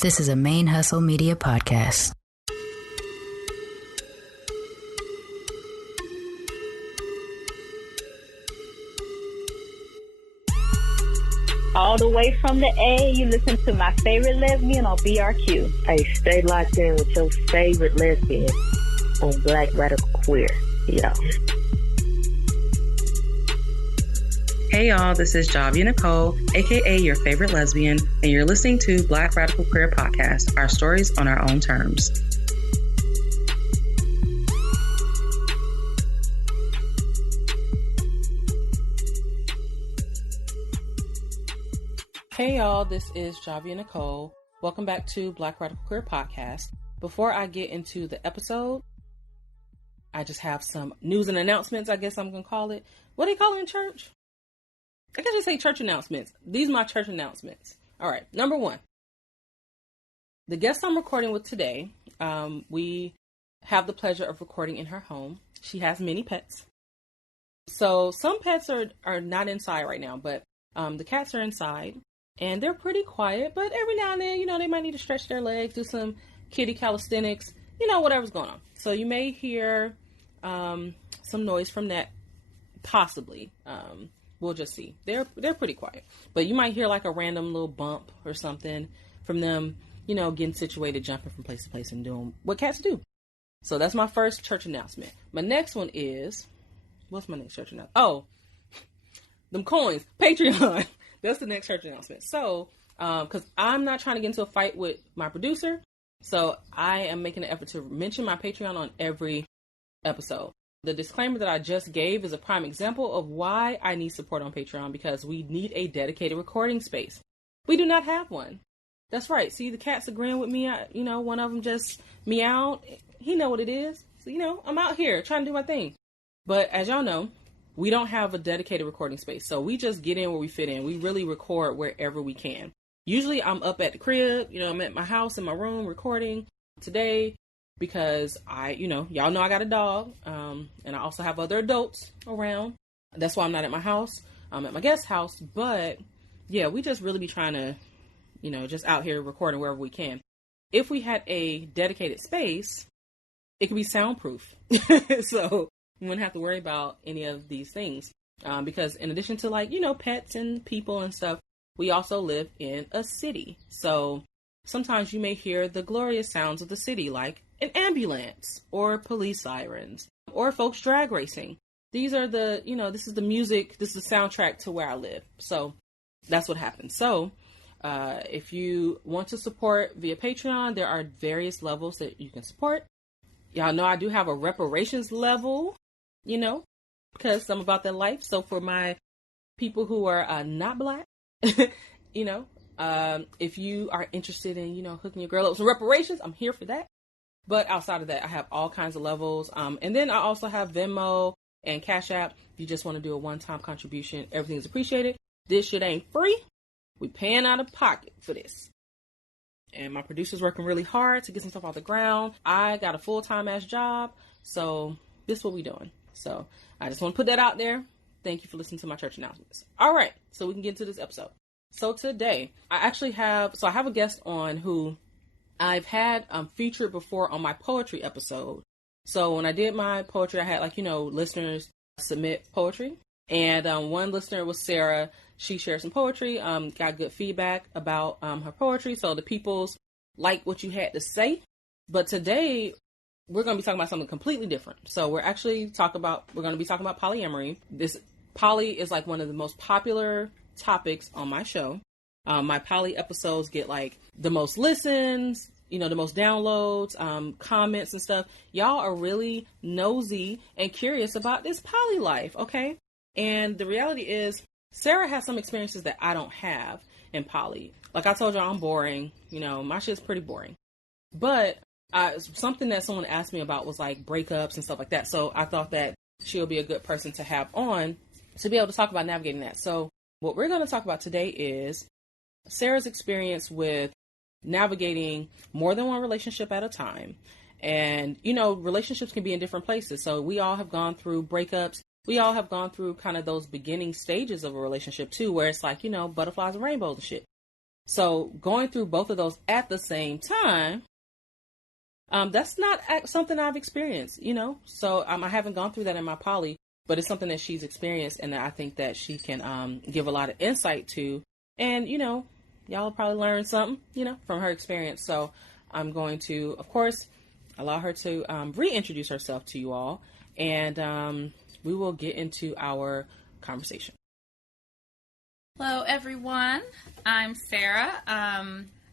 This is a ManeHustle Media podcast. All the way from the A, you listen to My Favorite Lesbian on BRQ. Hey, stay locked in with your favorite lesbian on Black Radical Queer. Yeah. Hey y'all, this is Javia Nicole, aka your favorite lesbian, and you're listening to Black Radical Queer Podcast, our stories on our own terms. Hey y'all, this is Javia Nicole. Welcome back to Black Radical Queer Podcast. Before I get into the episode, I just have some news and announcements, I guess I'm going to call it. What do you call it in church? I can just say church announcements. These are my church announcements. All right. Number one, the guest I'm recording with today, we have the pleasure of recording in her home. She has many pets. So some pets are not inside right now, but the cats are inside and they're pretty quiet. But every now and then, they might need to stretch their legs, do some kitty calisthenics, whatever's going on. So you may hear some noise from that, possibly. We'll just see. They're pretty quiet, but you might hear like a random little bump or something from them, getting situated, jumping from place to place and doing what cats do. So that's my first church announcement. My next one is, what's my next church announcement? Oh, them coins, Patreon. That's the next church announcement. So, cause I'm not trying to get into a fight with my producer. So I am making an effort to mention my Patreon on every episode. The disclaimer that I just gave is a prime example of why I need support on Patreon, because we need a dedicated recording space. We do not have one. That's right. See, the cat's agreeing with me. One of them just meowed. He know what it is. So, I'm out here trying to do my thing. But as y'all know, we don't have a dedicated recording space. So we just get in where we fit in. We really record wherever we can. Usually I'm up at the crib. I'm at my house in my room recording. Today, because y'all know I got a dog, and I also have other adults around. That's why I'm not at my house. I'm at my guest house. But yeah, we just really be trying to, just out here recording wherever we can. If we had a dedicated space, it could be soundproof. So we wouldn't have to worry about any of these things. Because in addition to pets and people and stuff, we also live in a city. So sometimes you may hear the glorious sounds of the city, like an ambulance or police sirens or folks drag racing. These are this is the music, this is the soundtrack to where I live. So that's what happens. So if you want to support via Patreon, there are various levels that you can support. Y'all know I do have a reparations level, because I'm about that life. So for my people who are not Black, if you are interested in, hooking your girl up with some reparations, I'm here for that. But outside of that, I have all kinds of levels. And then I also have Venmo and Cash App. If you just want to do a one-time contribution, everything's appreciated. This shit ain't free. We paying out of pocket for this. And my producer's working really hard to get some stuff off the ground. I got a full-time ass job. So this is what we doing. So I just want to put that out there. Thank you for listening to my church announcements. All right. So we can get into this episode. So today I have a guest on who I've had featured before on my poetry episode. So when I did my poetry, I had listeners submit poetry. And one listener was Sarah. She shared some poetry, got good feedback about her poetry. So the peoples like what you had to say. But today we're going to be talking about something completely different. So we're going to be talking about polyamory. This poly is one of the most popular topics on my show. My poly episodes get the most listens, the most downloads, comments and stuff. Y'all are really nosy and curious about this poly life, okay? And the reality is, Sarah has some experiences that I don't have in poly. Like I told y'all, I'm boring. My shit's pretty boring. But something that someone asked me about was breakups and stuff like that. So I thought that she'll be a good person to have on to be able to talk about navigating that. So what we're going to talk about today is Sarah's experience with navigating more than one relationship at a time. And, relationships can be in different places. So we all have gone through breakups. We all have gone through kind of those beginning stages of a relationship too, where it's butterflies and rainbows and shit. So going through both of those at the same time, that's not something I've experienced, So I haven't gone through that in my poly, but it's something that she's experienced and that I think that she can give a lot of insight to. And, y'all will probably learn something, from her experience. So I'm going to, of course, allow her to reintroduce herself to you all. And we will get into our conversation. Hello, everyone. I'm Sarah.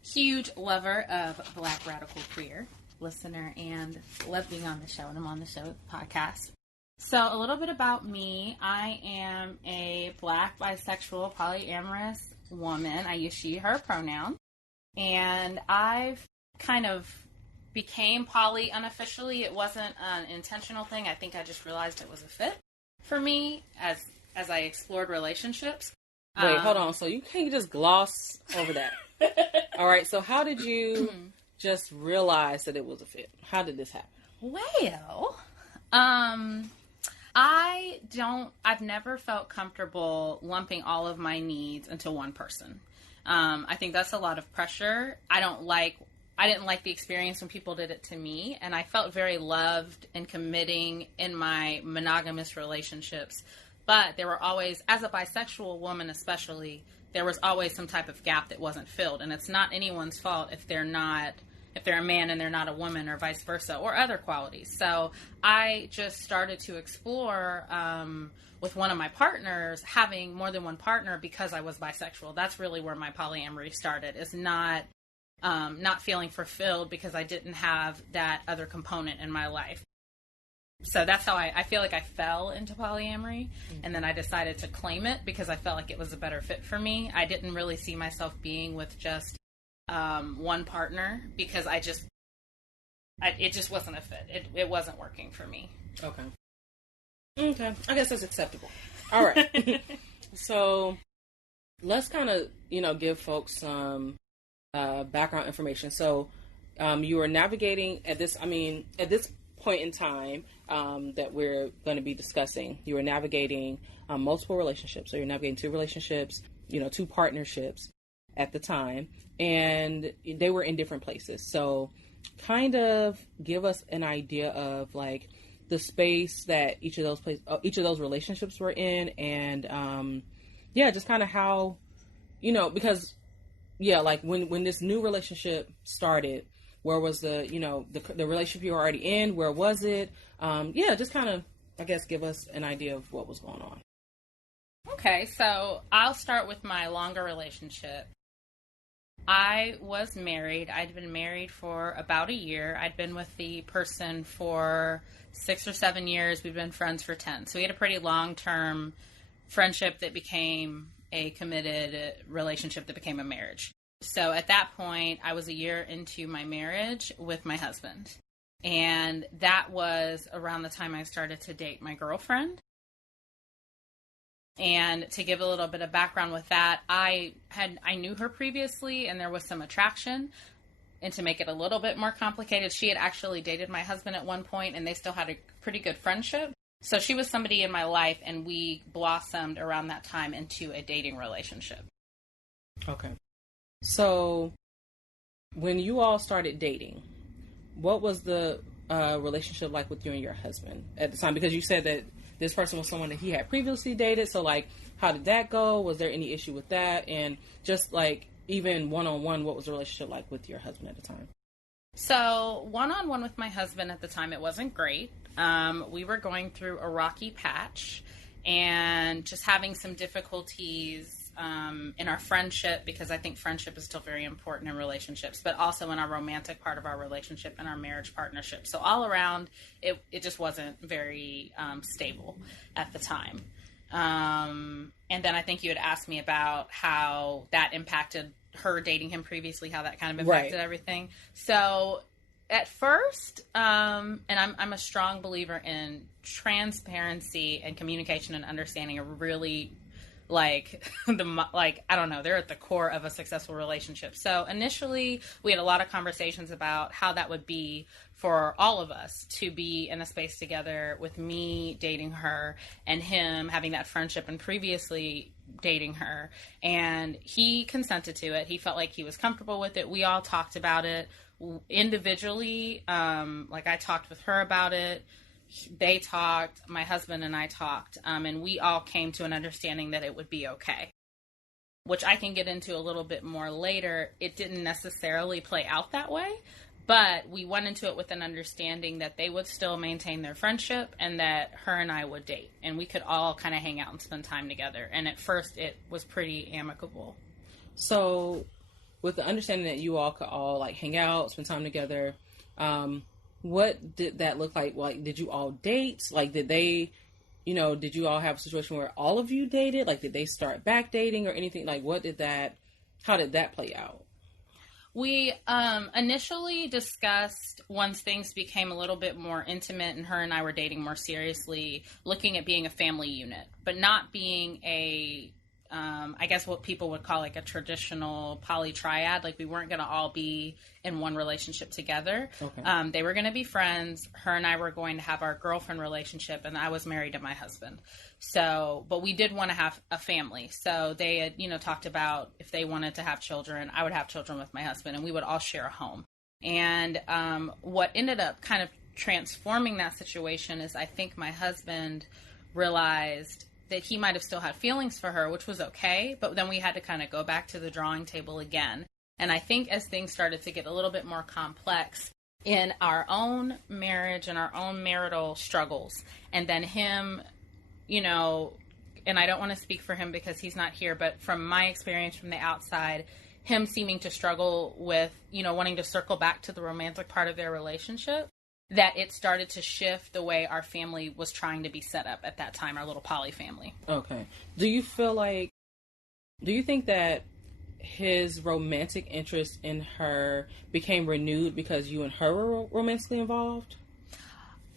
Huge lover of Black Radical Queer, listener and love being on the show, and I'm on the show podcast. So a little bit about me. I am a Black, bisexual, polyamorous woman. I use she, her pronoun. And I've kind of became poly unofficially. It wasn't an intentional thing. I think I just realized it was a fit for me as I explored relationships. Wait, hold on. So you can't just gloss over that. All right. So how did you just realize that it was a fit? How did this happen? Well, I've never felt comfortable lumping all of my needs into one person. I think that's a lot of pressure. I didn't like the experience when people did it to me, and I felt very loved and committing in my monogamous relationships. But there were always, as a bisexual woman especially, there was always some type of gap that wasn't filled. And it's not anyone's fault if they're a man and they're not a woman, or vice versa, or other qualities. So I just started to explore with one of my partners, having more than one partner because I was bisexual. That's really where my polyamory started, is not feeling fulfilled because I didn't have that other component in my life. So that's how I feel like I fell into polyamory, and then I decided to claim it because I felt like it was a better fit for me. I didn't really see myself being with just one partner because it just wasn't a fit. It wasn't working for me. Okay. I guess that's acceptable. All right. So let's kind of, give folks some background information. So you were navigating at this point in time that we're going to be discussing, you were navigating multiple relationships. So you're navigating two relationships, two partnerships at the time, and they were in different places. So kind of give us an idea of like the space that each of those relationships were in, and just kind of how, because like when this new relationship started, where was the relationship you were already in? Where was it? Just kind of, I guess, give us an idea of what was going on. Okay, so I'll start with my longer relationship. I was married. I'd been married for about a year. I'd been with the person for 6 or 7 years. We've been friends for 10. So we had a pretty long-term friendship that became a committed relationship that became a marriage. So at that point, I was a year into my marriage with my husband. And that was around the time I started to date my girlfriend. And to give a little bit of background with that, I knew her previously and there was some attraction. And to make it a little bit more complicated, she had actually dated my husband at one point and they still had a pretty good friendship. So she was somebody in my life, and we blossomed around that time into a dating relationship. Okay. So when you all started dating, what was the relationship like with you and your husband at the time? Because you said that this person was someone that he had previously dated. So like, how did that go? Was there any issue with that? And just like, even one-on-one, what was the relationship like with your husband at the time? So one-on-one with my husband at the time, it wasn't great. We were going through a rocky patch and just having some difficulties in our friendship, because I think friendship is still very important in relationships, but also in our romantic part of our relationship and our marriage partnership. So all around, it just wasn't very stable at the time. And then I think you had asked me about how that impacted her dating him previously, how that kind of impacted everything. So at first, and I'm a strong believer in transparency and communication and understanding are really like I don't know, they're at the core of a successful relationship. So initially we had a lot of conversations about how that would be for all of us to be in a space together with me dating her and him having that friendship and previously dating her. And he consented to it. He felt like he was comfortable with it. We all talked about it individually. Like I talked with her about it. They talked, my husband and I talked, and we all came to an understanding that it would be okay, which I can get into a little bit more later. It didn't necessarily play out that way, but we went into it with an understanding that they would still maintain their friendship and that her and I would date, and we could all kind of hang out and spend time together. And at first it was pretty amicable. So with the understanding that you all could all like hang out, spend time together, what did that look like? Like, did you all date? Like, did they, did you all have a situation where all of you dated? Like, did they start back dating or anything? Like, how did that play out? We initially discussed, once things became a little bit more intimate and her and I were dating more seriously, looking at being a family unit, but not being I guess what people would call like a traditional poly-triad. Like we weren't going to all be in one relationship together. Okay. They were going to be friends. Her and I were going to have our girlfriend relationship, and I was married to my husband. So, but we did want to have a family. So they had, talked about if they wanted to have children, I would have children with my husband, and we would all share a home. And what ended up kind of transforming that situation is I think my husband realized that he might have still had feelings for her, which was okay, but then we had to kind of go back to the drawing table again. And I think as things started to get a little bit more complex in our own marriage and our own marital struggles, and then him, and I don't want to speak for him because he's not here, but from my experience from the outside, him seeming to struggle with, wanting to circle back to the romantic part of their relationship, that it started to shift the way our family was trying to be set up at that time, our little poly family. Okay. Do you think that his romantic interest in her became renewed because you and her were romantically involved?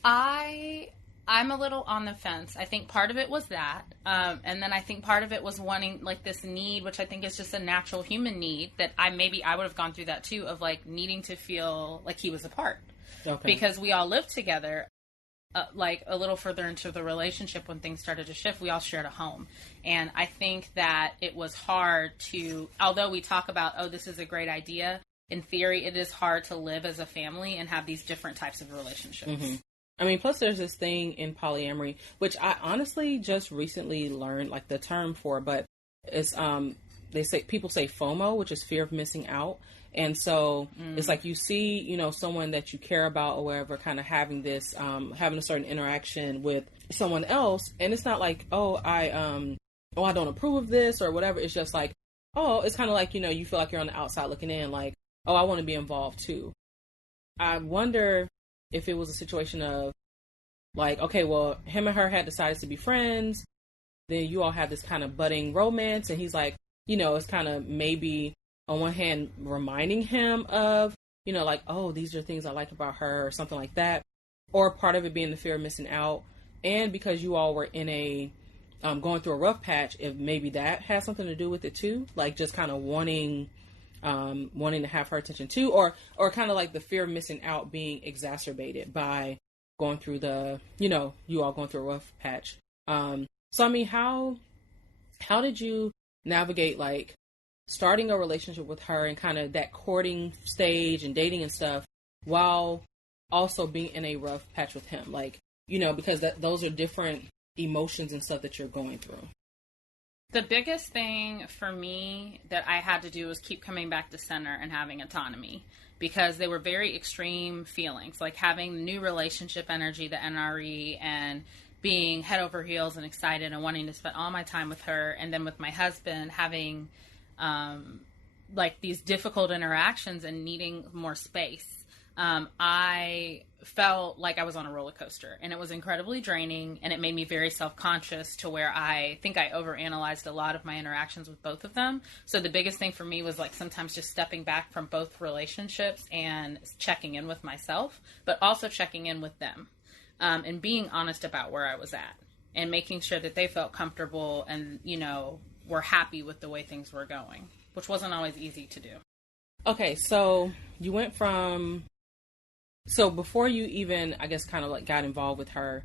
I'm a little on the fence. I think part of it was that. And then I think part of it was wanting like this need, which I think is just a natural human need that I would have gone through that too, of like needing to feel like he was a part. Okay. Because we all lived together, like a little further into the relationship when things started to shift, we all shared a home. And I think that it was hard to, although we talk about, oh, this is a great idea, in theory, it is hard to live as a family and have these different types of relationships. Mm-hmm. I mean, plus there's this thing in polyamory, which I honestly just recently learned like the term for, but it's, people say FOMO, which is fear of missing out. And so it's like you see, someone that you care about or whatever kind of having this, having a certain interaction with someone else. And it's not like, I don't approve of this or whatever. It's just like, it's kind of like, you feel like you're on the outside looking in, like, I want to be involved too. I wonder if it was a situation of like, okay, well, him and her had decided to be friends. Then you all had this kind of budding romance. And he's like, it's kind of maybe on one hand, reminding him of, like, these are things I like about her or something like that. Or part of it being the fear of missing out. And because you all were in a, going through a rough patch, if maybe that has something to do with it too. Like just kind of wanting to have her attention too. Or kind of like the fear of missing out being exacerbated by going through you all going through a rough patch. So, I mean, how did you navigate like starting a relationship with her and kind of that courting stage and dating and stuff while also being in a rough patch with him? Like, because those are different emotions and stuff that you're going through. The biggest thing for me that I had to do was keep coming back to center and having autonomy, because they were very extreme feelings, like having new relationship energy, the NRE, and being head over heels and excited and wanting to spend all my time with her. And then with my husband having like these difficult interactions and needing more space. I felt like I was on a roller coaster, and it was incredibly draining, and it made me very self-conscious to where I think I overanalyzed a lot of my interactions with both of them. So the biggest thing for me was like sometimes just stepping back from both relationships and checking in with myself, but also checking in with them, and being honest about where I was at. and making sure that they felt comfortable and, were happy with the way things were going, which wasn't always easy to do. Okay, so you went so before you even, I guess, kind of like got involved with her,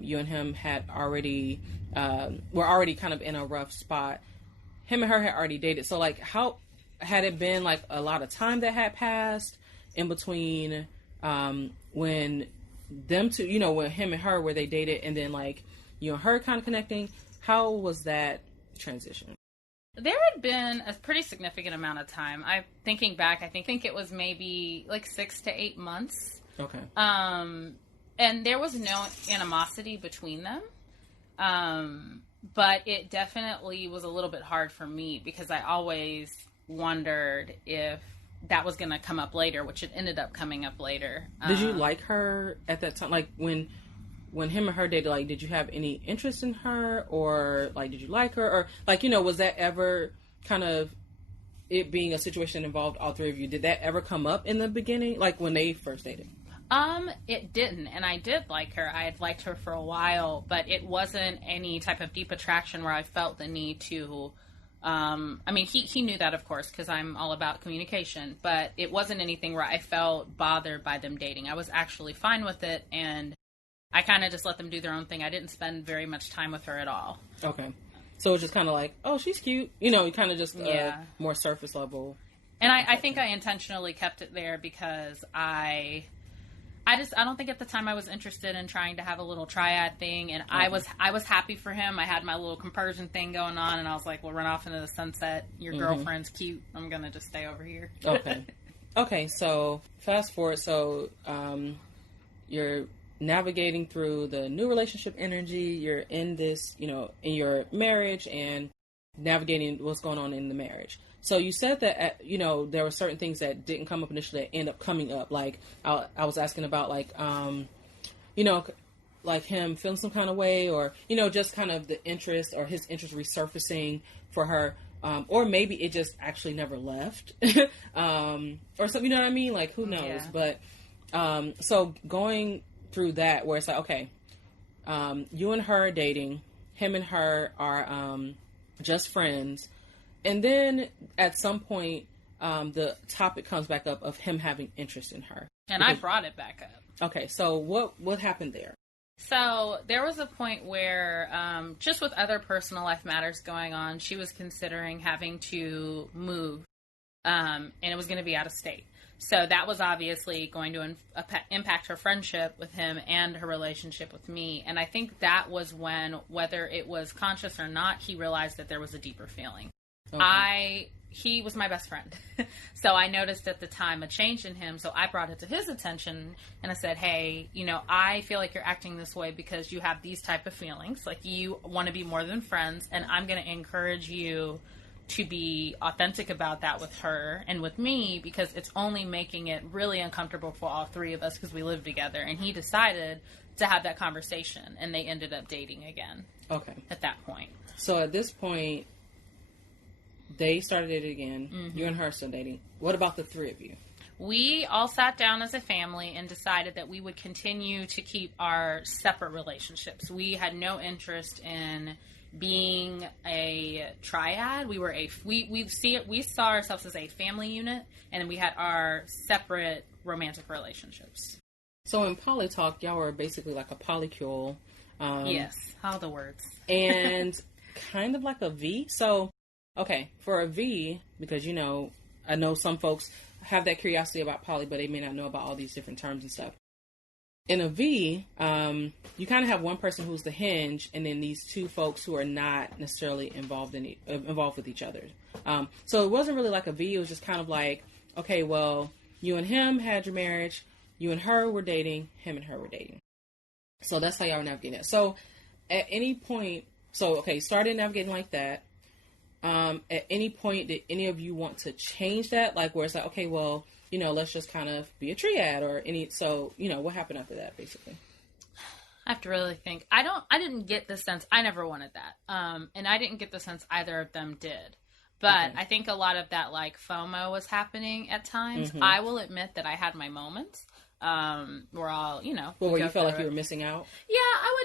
you and him had already, were already kind of in a rough spot. Him and her had already dated. So like, how had it been like a lot of time that had passed in between, when them two, when him and her, where they dated, and then like you and her kind of connecting? How was that transition? There had been a pretty significant amount of time. Thinking back, I think it was maybe like 6 to 8 months. Okay. And there was no animosity between them. But it definitely was a little bit hard for me because I always wondered if that was going to come up later, which it ended up coming up later. Did you like her at that time? Like when him and her dated, like, did you have any interest in her, or like, did you like her, or like, was that ever kind of it being a situation that involved all three of you? Did that ever come up in the beginning, like when they first dated? It didn't, and I did like her. I had liked her for a while, but it wasn't any type of deep attraction where I felt the need to, he knew that, of course, because I'm all about communication, but it wasn't anything where I felt bothered by them dating. I was actually fine with it, and I kind of just let them do their own thing. I didn't spend very much time with her at all. Okay. So it's just kind of like, oh, she's cute. You kind of just more surface level. And I think I intentionally kept it there because I don't think at the time I was interested in trying to have a little triad thing. And okay. I was happy for him. I had my little compersion thing going on, and I was like, we'll run off into the sunset. Your girlfriend's cute. I'm going to just stay over here. Okay. Okay. So fast forward. So, you're navigating through the new relationship energy. You're in this, in your marriage, and navigating what's going on in the marriage. So you said that, there were certain things that didn't come up initially that end up coming up. Like I was asking about like, like him feeling some kind of way, or, just kind of the interest or his interest resurfacing for her. Or maybe it just actually never left, or something, you know what I mean? Like, who knows? Yeah. But, so going through that, where it's like, okay, you and her are dating, him and her are just friends, and then at some point the topic comes back up of him having interest in her, and I brought it back up. Okay, so what happened there? So there was a point where just with other personal life matters going on, she was considering having to move, and it was going to be out of state. So that was obviously going to impact her friendship with him and her relationship with me. And I think that was when, whether it was conscious or not, he realized that there was a deeper feeling. Okay. He was my best friend. So I noticed at the time a change in him. So I brought it to his attention and I said, hey, I feel like you're acting this way because you have these type of feelings. Like, you want to be more than friends, and I'm going to encourage you to be authentic about that with her and with me, because it's only making it really uncomfortable for all three of us because we live together. And he decided to have that conversation, and they ended up dating again. Okay. At that point. So at this point, they started dating again. Mm-hmm. You and her still dating. What about the three of you? We all sat down as a family and decided that we would continue to keep our separate relationships. We had no interest in being a triad. We saw ourselves as a family unit, and we had our separate romantic relationships. So in poly talk, y'all were basically like a polycule. Yes, all the words. And kind of like a V. So, okay, for a V, because I know some folks have that curiosity about poly, but they may not know about all these different terms and stuff. In a V, you kind of have one person who's the hinge, and then these two folks who are not necessarily involved with each other. So it wasn't really like a V. It was just kind of like, okay, well, you and him had your marriage, you and her were dating, him and her were dating. So that's how y'all were navigating it. So at any point, started navigating like that. At any point, did any of you want to change that? Like, where it's like, okay, well, let's just kind of be a triad, or what happened after that, basically? I have to really think. I didn't get the sense, I never wanted that. And I didn't get the sense either of them did. But okay. I think a lot of that, like, FOMO was happening at times. Mm-hmm. I will admit that I had my moments. We're all, Well, where you felt like you were missing out? Yeah, I would,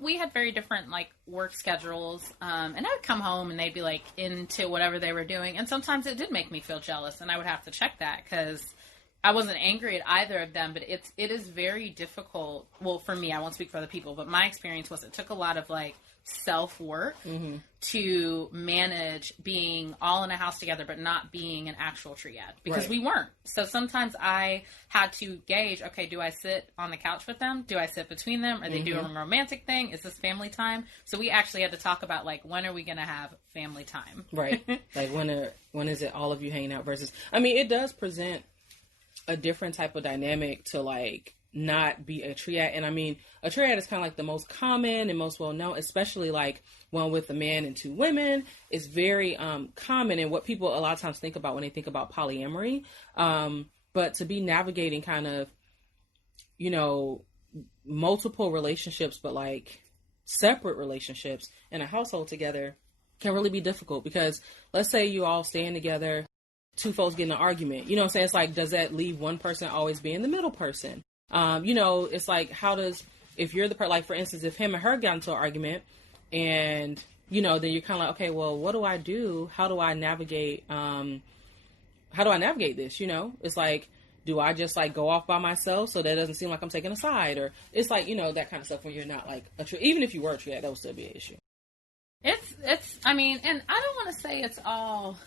we had very different, like, work schedules, and I'd come home and they'd be, like, into whatever they were doing, and sometimes it did make me feel jealous, and I would have to check that, because I wasn't angry at either of them, but it is very difficult, well, for me, I won't speak for other people, but my experience was it took a lot of, like, self-work to manage being all in a house together, but not being an actual triad, because we weren't. So sometimes I had to gauge, okay, do I sit on the couch with them? Do I sit between them? Are they doing a romantic thing? Is this family time? So we actually had to talk about, like, when are we going to have family time? Right. Like, when is it all of you hanging out versus, I mean, it does present a different type of dynamic to, like, not be a triad. And I mean, a triad is kind of like the most common and most well known, especially like one with a man and two women is very common, and what people a lot of times think about when they think about polyamory. But to be navigating kind of, multiple relationships, but like separate relationships in a household together can really be difficult, because let's say you all staying together, two folks get in an argument, you know what I'm saying? It's like, does that leave one person always being the middle person? It's like, how does, if you're the part, like, for instance, if him and her got into an argument and, then you're kind of like, okay, well, what do I do? How do I navigate this? It's like, do I just like go off by myself so that it doesn't seem like I'm taking a side? Or it's like, that kind of stuff when you're not like even if you were a triad, that would still be an issue. I mean, and I don't want to say it's all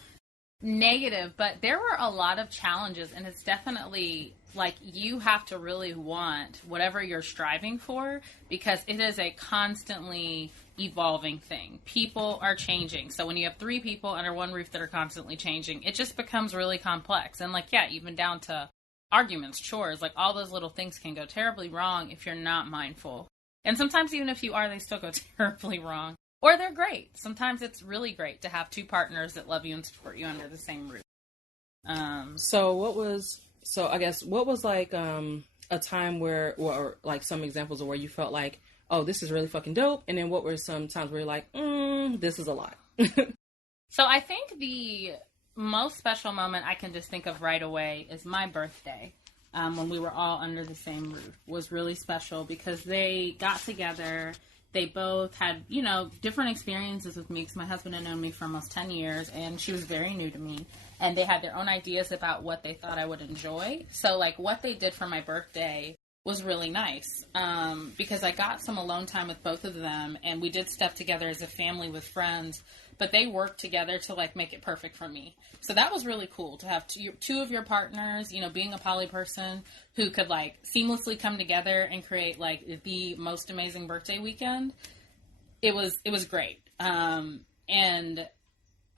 negative, but there were a lot of challenges, and it's definitely like you have to really want whatever you're striving for, because it is a constantly evolving thing. People are changing. So when you have three people under one roof that are constantly changing, it just becomes really complex. And like, yeah, even down to arguments, chores, like all those little things can go terribly wrong if you're not mindful. And sometimes even if you are, they still go terribly wrong. Or they're great. Sometimes it's really great to have two partners that love you and support you under the same roof. So I guess what was like a time where, or like some examples of where you felt like, oh, this is really fucking dope, and then what were some times where you're like, this is a lot? So I think the most special moment I can just think of right away is my birthday. When we were all under the same roof was really special, because they got together. They both had, different experiences with me, because my husband had known me for almost 10 years, and she was very new to me. And they had their own ideas about what they thought I would enjoy. So, like, what they did for my birthday was really nice, because I got some alone time with both of them, and we did stuff together as a family with friends, but they worked together to, like, make it perfect for me. So that was really cool to have two of your partners, being a poly person who could, like, seamlessly come together and create, like, the most amazing birthday weekend. It was great. And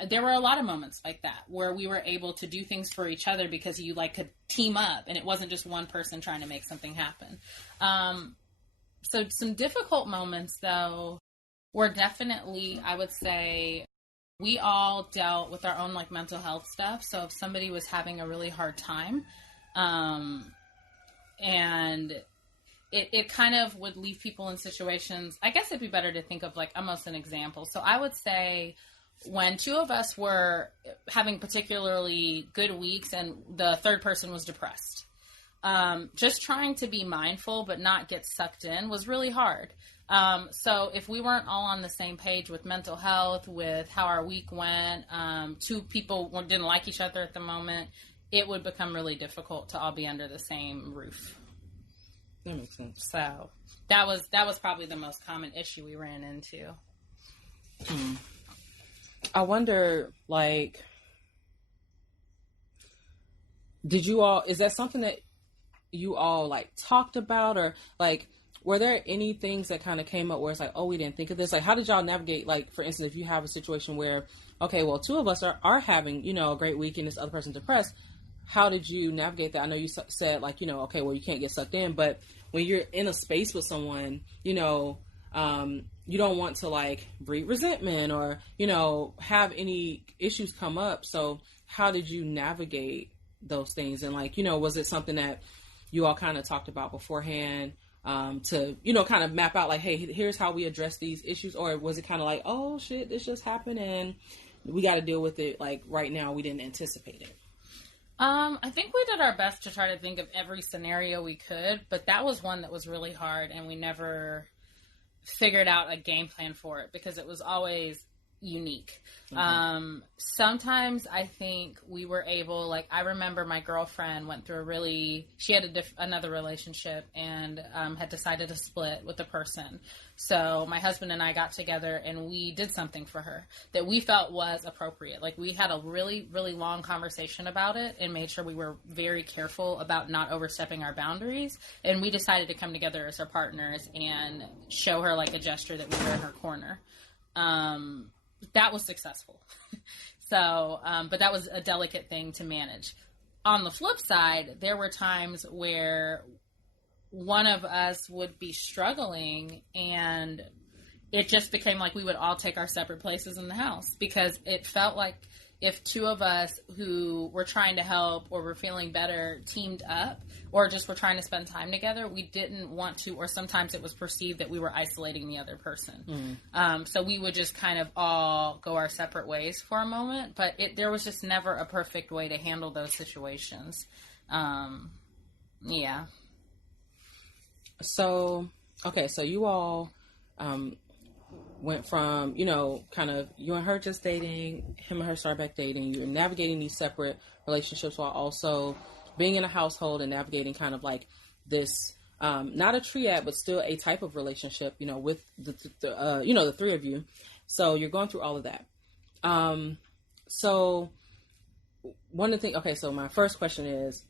there were a lot of moments like that where we were able to do things for each other because you, like, could team up, and it wasn't just one person trying to make something happen. So some difficult moments, though, were definitely, I would say, we all dealt with our own, like, mental health stuff. So if somebody was having a really hard time, and it kind of would leave people in situations, I guess it'd be better to think of, like, almost an example. So I would say when two of us were having particularly good weeks and the third person was depressed, just trying to be mindful but not get sucked in was really hard. So if we weren't all on the same page with mental health, with how our week went, two people didn't like each other at the moment, it would become really difficult to all be under the same roof. That makes sense. So that was probably the most common issue we ran into. I wonder, like, is that something that you all, like, talked about, or, like, were there any things that kind of came up where it's like, oh, we didn't think of this? Like, how did y'all navigate, like, for instance, if you have a situation where, okay, well, two of us are having, a great week and this other person's depressed, how did you navigate that? I know you said, like, okay, well, you can't get sucked in, but when you're in a space with someone, you don't want to, like, breed resentment or, have any issues come up. So how did you navigate those things? And, like, was it something that you all kind of talked about beforehand, to, kind of map out, like, hey, here's how we address these issues? Or was it kind of like, oh shit, this just happened and we got to deal with it, like, right now, we didn't anticipate it? I think we did our best to try to think of every scenario we could, but that was one that was really hard, and we never figured out a game plan for it because it was always unique. Sometimes I think we were able, like, I remember my girlfriend went through she had another relationship and had decided to split with the person. So my husband and I got together and we did something for her that we felt was appropriate. Like, we had a really, really long conversation about it and made sure we were very careful about not overstepping our boundaries. And we decided to come together as our partners and show her, like, a gesture that we were in her corner. That was successful. So, but that was a delicate thing to manage. On the flip side, there were times where one of us would be struggling and it just became like we would all take our separate places in the house because it felt like if two of us who were trying to help or were feeling better teamed up or just were trying to spend time together, we didn't want to, or sometimes it was perceived that we were isolating the other person. So we would just kind of all go our separate ways for a moment, but there was just never a perfect way to handle those situations. Yeah. So, okay, so you all went from, kind of you and her just dating, him and her start back dating, you're navigating these separate relationships while also being in a household and navigating kind of like this, not a triad, but still a type of relationship, with the three of you. So you're going through all of that. So one of the things, okay, so my first question is,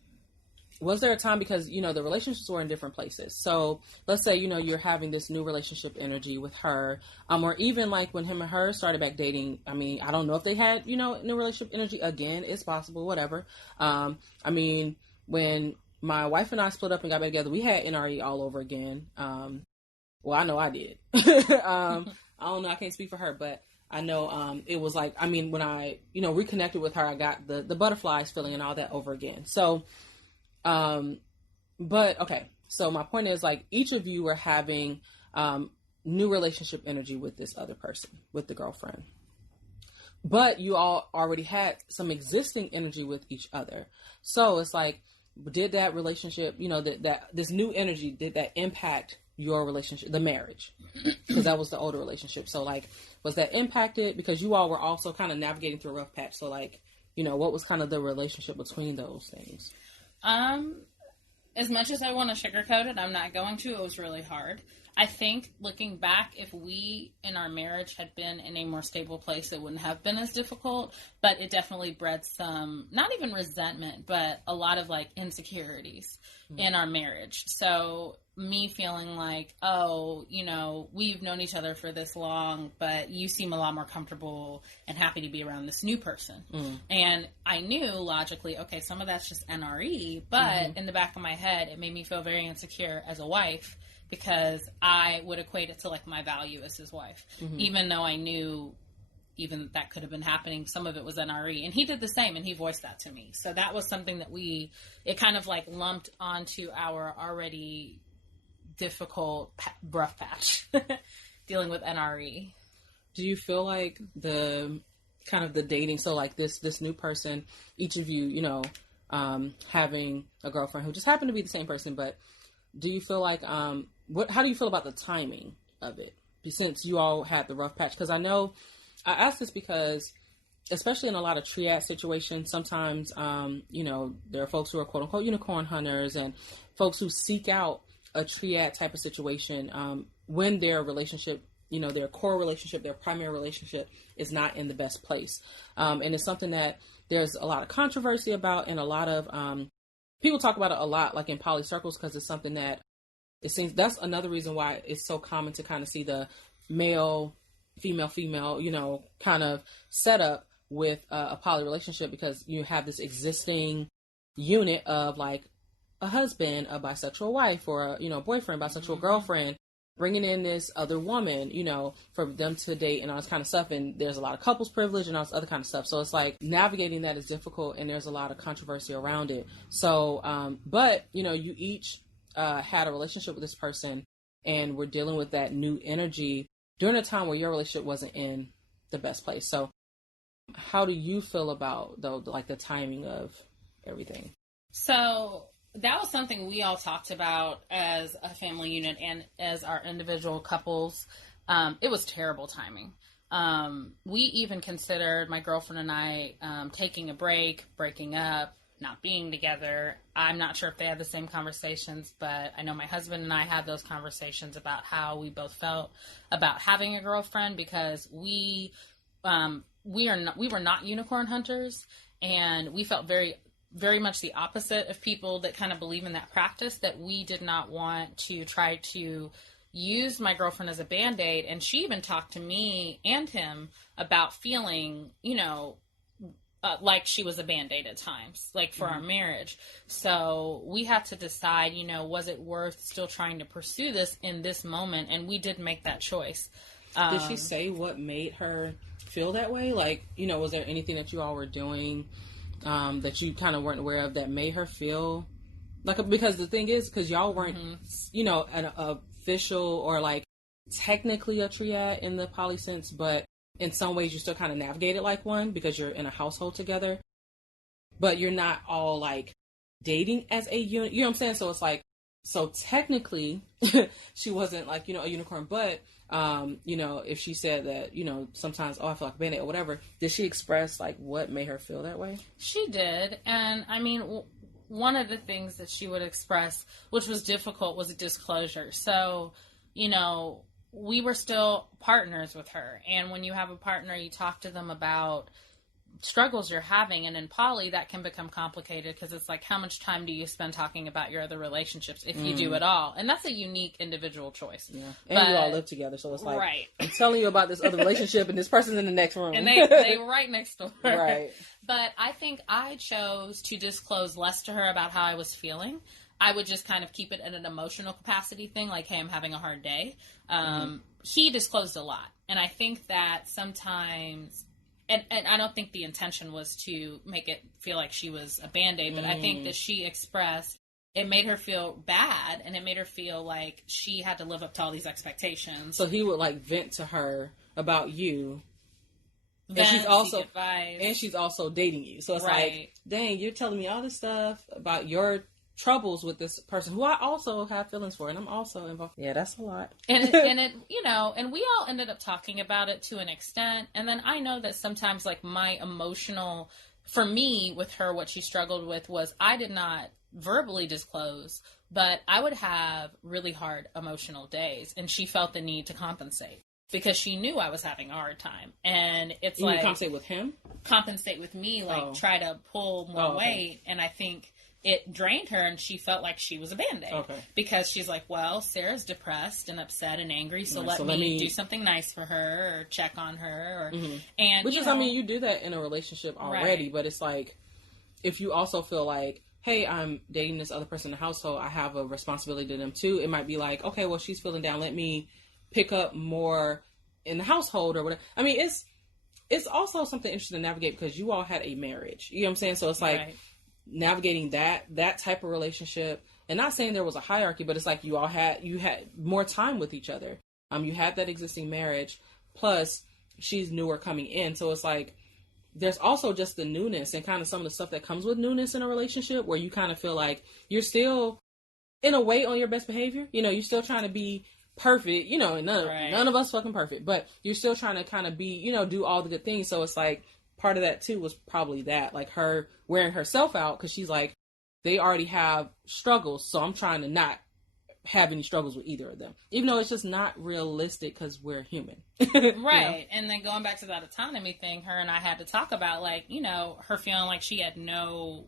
was there a time, because, the relationships were in different places. So let's say, you're having this new relationship energy with her, or even like when him and her started back dating. I mean, I don't know if they had, new relationship energy again. It's possible, whatever. I mean, when my wife and I split up and got back together, we had NRE all over again. Well, I know I did. I don't know. I can't speak for her, but I know it was like, I mean, when I, reconnected with her, I got the butterflies feeling and all that over again. So, but okay. So my point is, like, each of you were having, new relationship energy with this other person, with the girlfriend, but you all already had some existing energy with each other. So it's like, did that relationship, that this new energy, did that impact your relationship, the marriage? Because that was the older relationship. So like, was that impacted because you all were also kind of navigating through a rough patch? So like, what was kind of the relationship between those things? As much as I want to sugarcoat it, I'm not going to. It was really hard. I think looking back, if we in our marriage had been in a more stable place, it wouldn't have been as difficult, but it definitely bred some, not even resentment, but a lot of like insecurities in our marriage. So me feeling like, oh, we've known each other for this long, but you seem a lot more comfortable and happy to be around this new person. And I knew logically, okay, some of that's just NRE, but in the back of my head, it made me feel very insecure as a wife because I would equate it to like my value as his wife, even though I knew even that could have been happening. Some of it was NRE, and he did the same, and he voiced that to me. So that was something that it kind of like lumped onto our already difficult rough patch dealing with NRE. Do you feel like the kind of the dating, so like this new person, each of you, having a girlfriend who just happened to be the same person, but do you feel like, how do you feel about the timing of it, since you all had the rough patch? Because I know, I ask this because, especially in a lot of triad situations, sometimes, there are folks who are quote unquote unicorn hunters and folks who seek out a triad type of situation, when their relationship, their core relationship, their primary relationship is not in the best place. And it's something that there's a lot of controversy about, and a lot of, people talk about it a lot, like in poly circles, because it's something that it seems, that's another reason why it's so common to kind of see the male, female, kind of setup with a poly relationship, because you have this existing unit of like a husband, a bisexual wife, or a, boyfriend, bisexual girlfriend, bringing in this other woman, for them to date and all this kind of stuff. And there's a lot of couples privilege and all this other kind of stuff. So it's like navigating that is difficult, and there's a lot of controversy around it. So, but, you each had a relationship with this person and were dealing with that new energy during a time where your relationship wasn't in the best place. So how do you feel about, though, like the timing of everything. So that was something we all talked about as a family unit and as our individual couples. It was terrible timing. We even considered, my girlfriend and I, taking a break, breaking up, not being together. I'm not sure if they had the same conversations, but I know my husband and I had those conversations about how we both felt about having a girlfriend, because we were not unicorn hunters, and we felt very, very much the opposite of people that kind of believe in that practice, that we did not want to try to use my girlfriend as a Band-Aid. And she even talked to me and him about feeling, like she was a Band-Aid at times, like for our marriage. So we had to decide, was it worth still trying to pursue this in this moment? And we did make that choice. Did she say what made her feel that way? Like, was there anything that you all were doing that you kind of weren't aware of that made her feel like, because the thing is, because y'all weren't, an official or like technically a triad in the poly sense, but in some ways you still kind of navigate it like one because you're in a household together, but you're not all like dating as a unit, you know what I'm saying? So it's like, so technically she wasn't like, a unicorn, but, if she said that, sometimes, I feel like a Band-Aid or whatever, did she express like what made her feel that way? She did. And I mean, one of the things that she would express, which was difficult, was a disclosure. So, we were still partners with her. And when you have a partner, you talk to them about struggles you're having. And in poly, that can become complicated because it's like, how much time do you spend talking about your other relationships, if you do at all? And that's a unique individual choice. Yeah. And you all live together. So it's like, right. I'm telling you about this other relationship and this person's in the next room. And they were right next door. Right. But I think I chose to disclose less to her about how I was feeling. I would just kind of keep it in an emotional capacity thing, like, hey, I'm having a hard day. He disclosed a lot. And I think that sometimes, and I don't think the intention was to make it feel like she was a Band-Aid, but I think that she expressed, it made her feel bad, and it made her feel like she had to live up to all these expectations. So he would like vent to her about you. And she's also dating you. So it's like, dang, you're telling me all this stuff about your troubles with this person who I also have feelings for, and I'm also involved. Yeah, that's a lot. and we all ended up talking about it to an extent. And then I know that sometimes, like, my emotional, for me with her, what she struggled with was I did not verbally disclose, but I would have really hard emotional days, and she felt the need to compensate because she knew I was having a hard time. And it's you like, compensate with him? Compensate with me, like try to pull more weight. And I think it drained her, and she felt like she was a Band-Aid. Okay. Because she's like, well, Sarah's depressed and upset and angry, so let me do something nice for her or check on her. Or, and which is, I mean, you do that in a relationship already, but it's like, if you also feel like, hey, I'm dating this other person in the household, I have a responsibility to them too. It might be like, okay, well, she's feeling down, let me pick up more in the household or whatever. I mean, it's also something interesting to navigate because you all had a marriage. You know what I'm saying? So it's like navigating that type of relationship, and not saying there was a hierarchy, but it's like you had more time with each other. You had that existing marriage, plus she's newer coming in. So it's like there's also just the newness and kind of some of the stuff that comes with newness in a relationship where you kind of feel like you're still in a way on your best behavior. You're still trying to be perfect, and none of us fucking perfect, but you're still trying to kind of be, do all the good things. So it's like part of that too was probably that, like her wearing herself out because she's like, they already have struggles, so I'm trying to not have any struggles with either of them, even though it's just not realistic because we're human. Right. And then going back to that autonomy thing, her and I had to talk about, like, her feeling like she had no,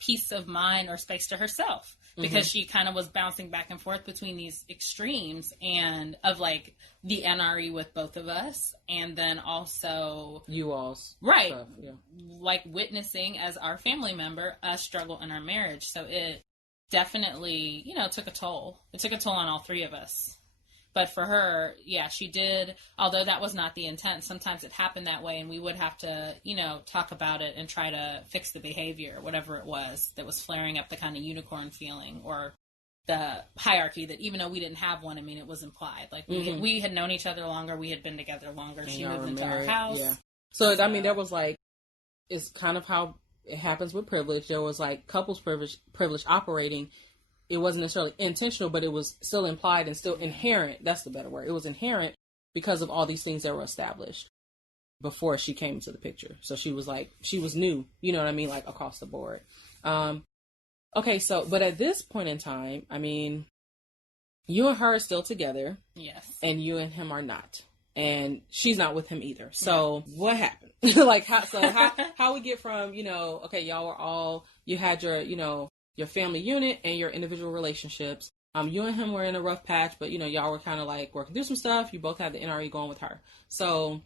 peace of mind or space to herself. Because she kind of was bouncing back and forth between these extremes and of like the NRE with both of us, and then also you all's stuff, like witnessing as our family member us struggle in our marriage. So it definitely, took a toll. It took a toll on all three of us. But for her, she did, although that was not the intent, sometimes it happened that way, and we would have to, talk about it and try to fix the behavior, whatever it was that was flaring up the kind of unicorn feeling or the hierarchy that, even though we didn't have one, I mean, it was implied. Like, we had known each other longer, we had been together longer, she moved into our house. Yeah. So, I mean, there was like, it's kind of how it happens with privilege. There was like couples privilege operating. It wasn't necessarily intentional, but it was still implied and still inherent. That's the better word. It was inherent because of all these things that were established before she came into the picture. So she was new, you know what I mean? Like across the board. Okay. So, but at this point in time, I mean, you and her are still together. Yes. And you and him are not. And she's not with him either. So what happened? Like, how we get from, you know, okay, y'all were all, you had your, you know, your family unit and your individual relationships. You and him were in a rough patch, but, you know, y'all were kind of like working through some stuff. You both had the NRE going with her. So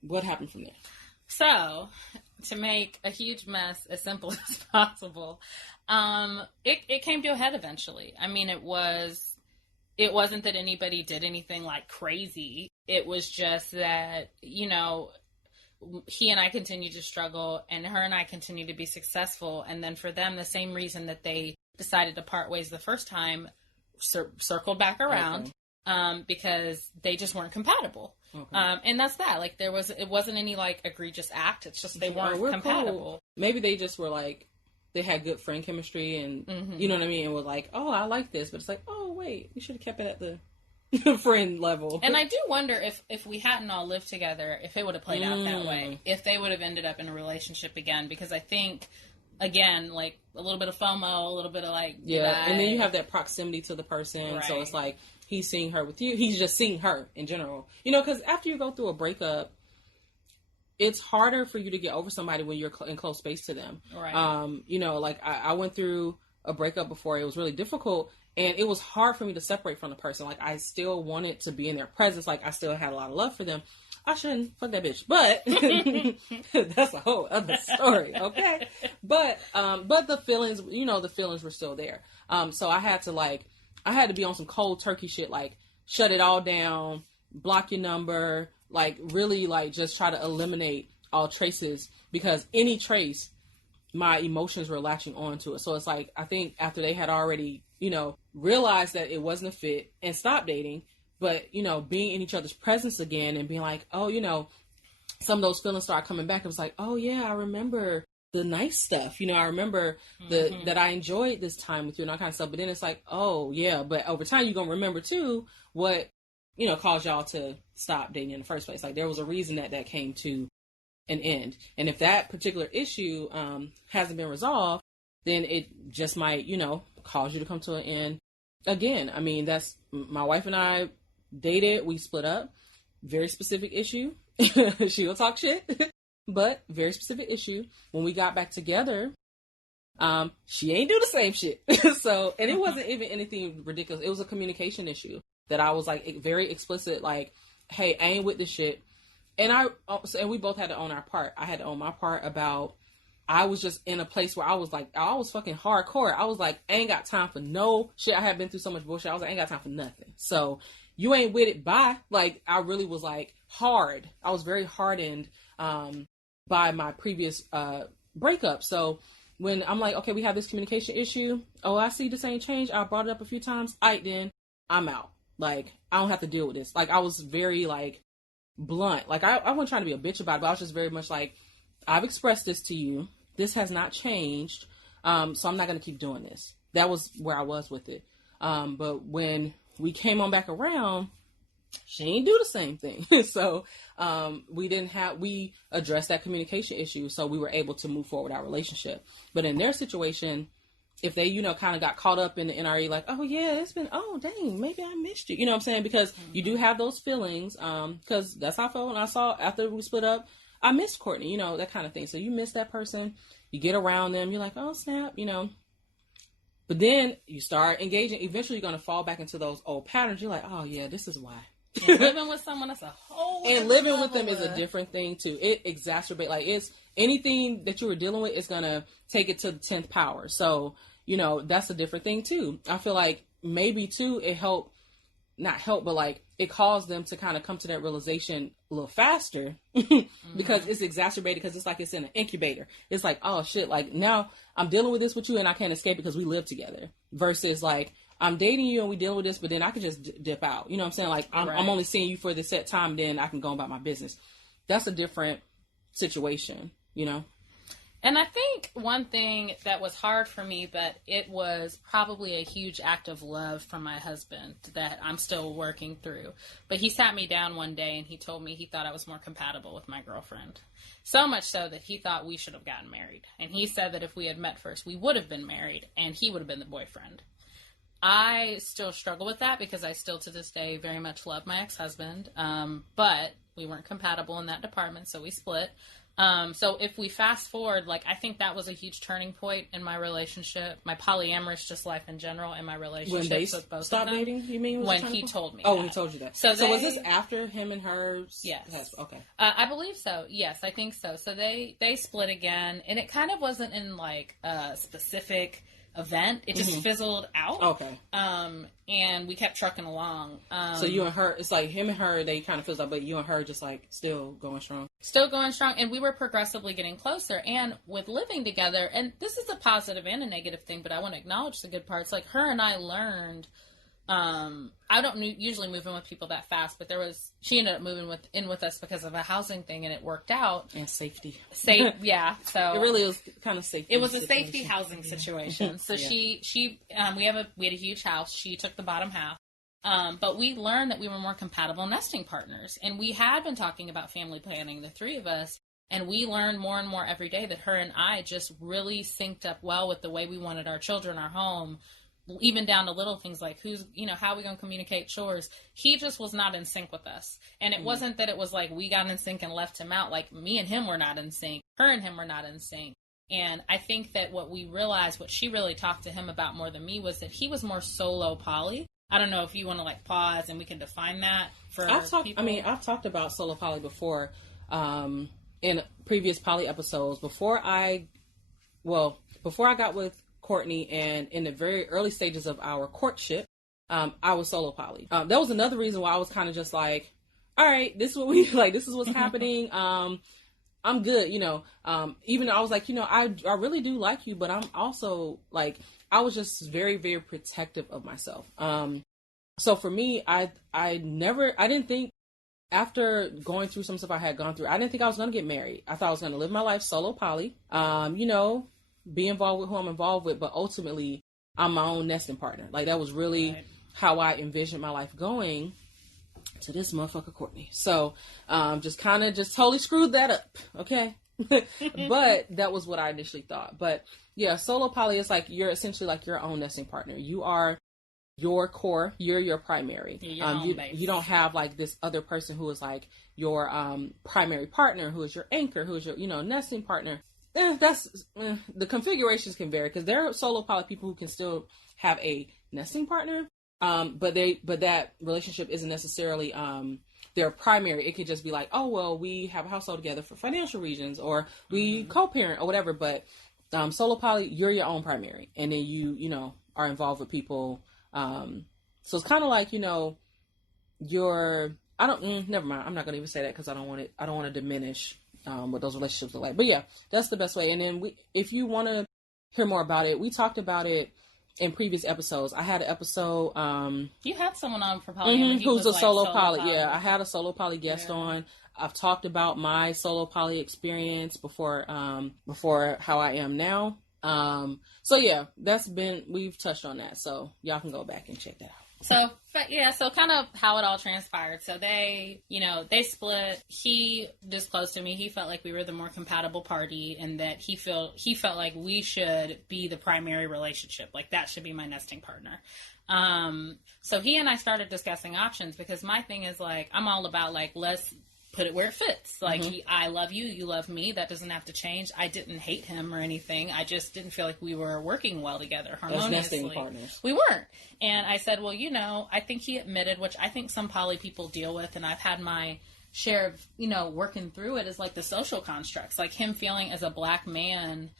what happened from there? So to make a huge mess as simple as possible, it came to a head eventually. I mean, it wasn't that anybody did anything like crazy. It was just that, you know, he and I continued to struggle and her and I continued to be successful. And then for them, the same reason that they decided to part ways the first time circled back around, because they just weren't compatible. Okay. And that's that. Like it wasn't any like egregious act. It's just they weren't compatible. Cool. Maybe they just were like, they had good friend chemistry and you know what I mean? And were like, oh, I like this. But it's like, oh, wait, we should have kept it at the friend level. And I do wonder if we hadn't all lived together, if it would have played out that way, if they would have ended up in a relationship again, because I think, again, like a little bit of FOMO, a little bit of like, and then you have that proximity to the person. Right. So it's like, he's seeing her with you. He's just seeing her in general, you know, because after you go through a breakup, it's harder for you to get over somebody when you're in close space to them. Right. You know, like I went through a breakup before. It was really difficult. And it was hard for me to separate from the person. Like, I still wanted to be in their presence. Like, I still had a lot of love for them. I shouldn't fuck that bitch. But that's a whole other story, okay? But the feelings, you know, the feelings were still there. So I had to be on some cold turkey shit, like, shut it all down, block your number, like, really, like, just try to eliminate all traces. Because any trace, my emotions were latching onto it. So it's like, I think after they had already, you know, realized that it wasn't a fit and stopped dating, but, you know, being in each other's presence again and being like, oh, you know, some of those feelings start coming back. It was like, oh yeah, I remember the nice stuff. You know, I remember that I enjoyed this time with you and all kind of stuff. But then it's like, oh yeah, but over time you're going to remember too what, you know, caused y'all to stop dating in the first place. Like there was a reason that came to an end. And if that particular issue hasn't been resolved, then it just might, you know, cause you to come to an end again. I mean, that's my wife and I dated, we split up, very specific issue. She'll talk shit, but very specific issue. When we got back together, she ain't do the same shit. So, and it wasn't even anything ridiculous. It was a communication issue that I was like very explicit, like, hey, I ain't with this shit. And we both had to own our part. I had to own my part about, I was just in a place where I was like, I was fucking hardcore. I was like, I ain't got time for no shit. I had been through so much bullshit. I was like, I ain't got time for nothing. So you ain't with it, bye. Like, I really was like hard. I was very hardened by my previous breakup. So when I'm like, okay, we have this communication issue. Oh, I see this ain't changed. I brought it up a few times. Then I'm out. Like, I don't have to deal with this. Like, I was very like blunt. Like, I wasn't trying to be a bitch about it, but I was just very much like, I've expressed this to you. This has not changed. So I'm not going to keep doing this. That was where I was with it. But when we came on back around, she didn't do the same thing. So we addressed that communication issue. So we were able to move forward with our relationship. But in their situation, if they, you know, kind of got caught up in the NRE, like, oh yeah, it's been, oh dang, maybe I missed you. You know what I'm saying? Because you do have those feelings. Because that's how I felt when I saw after we split up. I missed Courtney, you know, that kind of thing. So you miss that person, you get around them, you're like, oh snap, you know. But then you start engaging. Eventually you're going to fall back into those old patterns. You're like, oh yeah, this is why. And living with someone, that's a whole and living with them is a different thing too. It exacerbates, like, it's anything that you were dealing with is going to take it to the 10th power. So, you know, that's a different thing too. I feel like maybe too, it helped, not help, but like it caused them to kind of come to that realization a little faster because it's exacerbated, because it's like it's in an incubator. It's like, oh shit, like now I'm dealing with this with you and I can't escape because we live together, versus like I'm dating you and we dealing with this, but then I can just dip out. You know what I'm saying? Like I'm only seeing you for the set time, then I can go about my business. That's a different situation, you know? And I think one thing that was hard for me, but it was probably a huge act of love from my husband that I'm still working through. But he sat me down one day and he told me he thought I was more compatible with my girlfriend. So much so that he thought we should have gotten married. And he said that if we had met first, we would have been married and he would have been the boyfriend. I still struggle with that because I still to this day very much love my ex-husband. But we weren't compatible in that department, so we split. So if we fast forward, like, I think that was a huge turning point in my relationship, my polyamorous just life in general, and my relationships with both of them. Dating, you mean? When he told me. Oh, that. He told you that. So was this after him and her? Yes. Okay. I believe so. Yes, I think so. So they split again, and it kind of wasn't in like a specific event. It just fizzled out. Okay. And we kept trucking along. So you and her, it's like him and her, they kind of fizzled out, but you and her just like still going strong. Still going strong, and we were progressively getting closer. And with living together, and this is a positive and a negative thing, but I want to acknowledge the good parts. Like, her and I learned, I don't usually move in with people that fast, but she ended up moving in with us because of a housing thing, and it worked out. And safety. Yeah. So it really was kind of safety. It was a safety housing situation. So we had a huge house. She took the bottom half. But we learned that we were more compatible nesting partners, and we had been talking about family planning, the three of us, and we learned more and more every day that her and I just really synced up well with the way we wanted our children, our home, even down to little things like how are we going to communicate chores. He just was not in sync with us. And it wasn't that it was like we got in sync and left him out. Like, me and him were not in sync. Her and him were not in sync. And I think that what we realized, what she really talked to him about more than me, was that he was more solo poly. I don't know if you want to like pause and we can define that for people. I've talked about solo poly before, in previous poly episodes. Before I got with Courtney, and in the very early stages of our courtship, I was solo poly. That was another reason why I was kind of just like, all right, this is what we like. This is what's happening. I'm good, even though I was like, I really do like you, but I'm also like, I was just very, very protective of myself. So for me, I didn't think, after going through some stuff I had gone through, I didn't think I was going to get married. I thought I was going to live my life solo poly, be involved with who I'm involved with, but ultimately I'm my own nesting partner. Like, that was really how I envisioned my life going, to this motherfucker Courtney. So, just totally screwed that up. Okay. But that was what I initially thought. But yeah, solo poly is like, you're essentially like your own nesting partner. You are your core, you're your primary. You don't have like this other person who is like your primary partner, who is your anchor, who is your nesting partner. The configurations can vary, because there are solo poly people who can still have a nesting partner, but that relationship isn't necessarily their primary. It could just be like, oh well, we have a household together for financial reasons, or we co-parent or whatever. But solo poly, you're your own primary, and then you are involved with people. So it's kind of like never mind. I'm not gonna even say that because I don't want to diminish what those relationships look like. But yeah, that's the best way. And then if you want to hear more about it, we talked about it in previous episodes. I had an episode. You had someone on for polyamory who's a solo poly. Yeah, I had a solo poly guest on. I've talked about my solo poly experience before how I am now. So yeah, we've touched on that. So y'all can go back and check that out. So kind of how it all transpired. So they split. He disclosed to me he felt like we were the more compatible party, and that he felt like we should be the primary relationship. Like, that should be my nesting partner. So he and I started discussing options, because my thing is like, I'm all about like, let's put it where it fits. Like, I love you, you love me. That doesn't have to change. I didn't hate him or anything. I just didn't feel like we were working well together harmoniously. As nesting partners. We weren't. And I said, well, I think he admitted, which I think some poly people deal with, and I've had my share of, working through it, is like the social constructs. Like, him feeling as a black man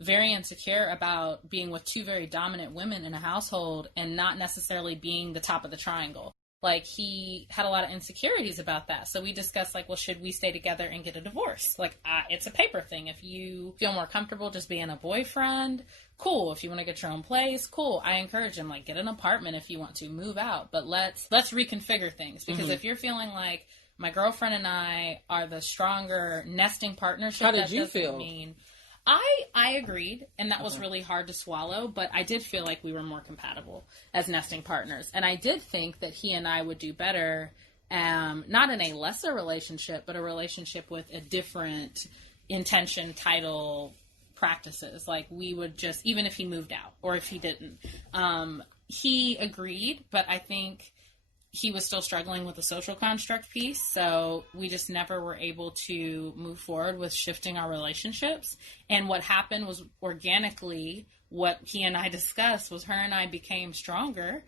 very insecure about being with two very dominant women in a household and not necessarily being the top of the triangle. Like, he had a lot of insecurities about that. So we discussed, like, well, should we stay together and get a divorce? Like, it's a paper thing. If you feel more comfortable just being a boyfriend, cool. If you want to get your own place, cool. I encourage him, like, get an apartment if you want to, move out. But let's reconfigure things. Because if you're feeling like my girlfriend and I are the stronger nesting partnership, how did you feel? I agreed, and that was really hard to swallow, but I did feel like we were more compatible as nesting partners. And I did think that he and I would do better, not in a lesser relationship, but a relationship with a different intention, title, practices. Like, we would just, even if he moved out or if he didn't, he agreed, but I think he was still struggling with the social construct piece. So we just never were able to move forward with shifting our relationships. And what happened was, organically, what he and I discussed was her and I became stronger,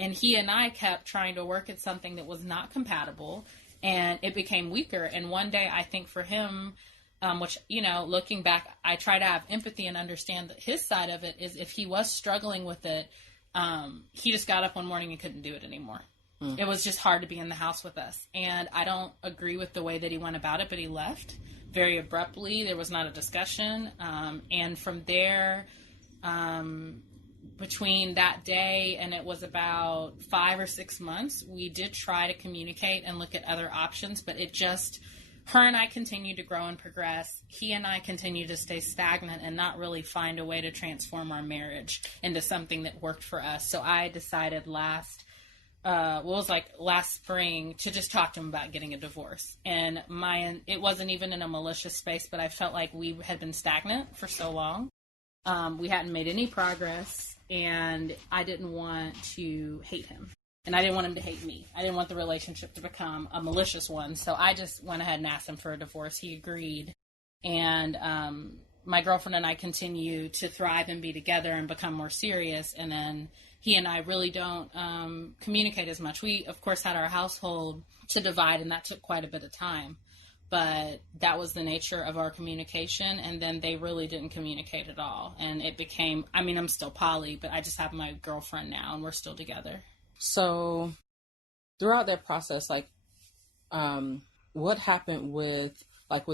and he and I kept trying to work at something that was not compatible, and it became weaker. And one day, I think for him, which, you know, looking back, I try to have empathy and understand that his side of it is, if he was struggling with it, he just got up one morning and couldn't do it anymore. It was just hard to be in the house with us. And I don't agree with the way that he went about it, but he left very abruptly. There was not a discussion. And from there, between that day and it was about 5 or 6 months, we did try to communicate and look at other options, but it just, her and I continued to grow and progress. He and I continued to stay stagnant and not really find a way to transform our marriage into something that worked for us. So I decided last spring to just talk to him about getting a divorce. And it wasn't even in a malicious space, but I felt like we had been stagnant for so long. We hadn't made any progress, and I didn't want to hate him. And I didn't want him to hate me. I didn't want the relationship to become a malicious one. So I just went ahead and asked him for a divorce. He agreed. And my girlfriend and I continue to thrive and be together and become more serious. And then he and I really don't communicate as much. We, of course, had our household to divide, and that took quite a bit of time. But that was the nature of our communication. And then they really didn't communicate at all. And it became, I mean, I'm still poly, but I just have my girlfriend now, and we're still together. So throughout that process, like, what happened with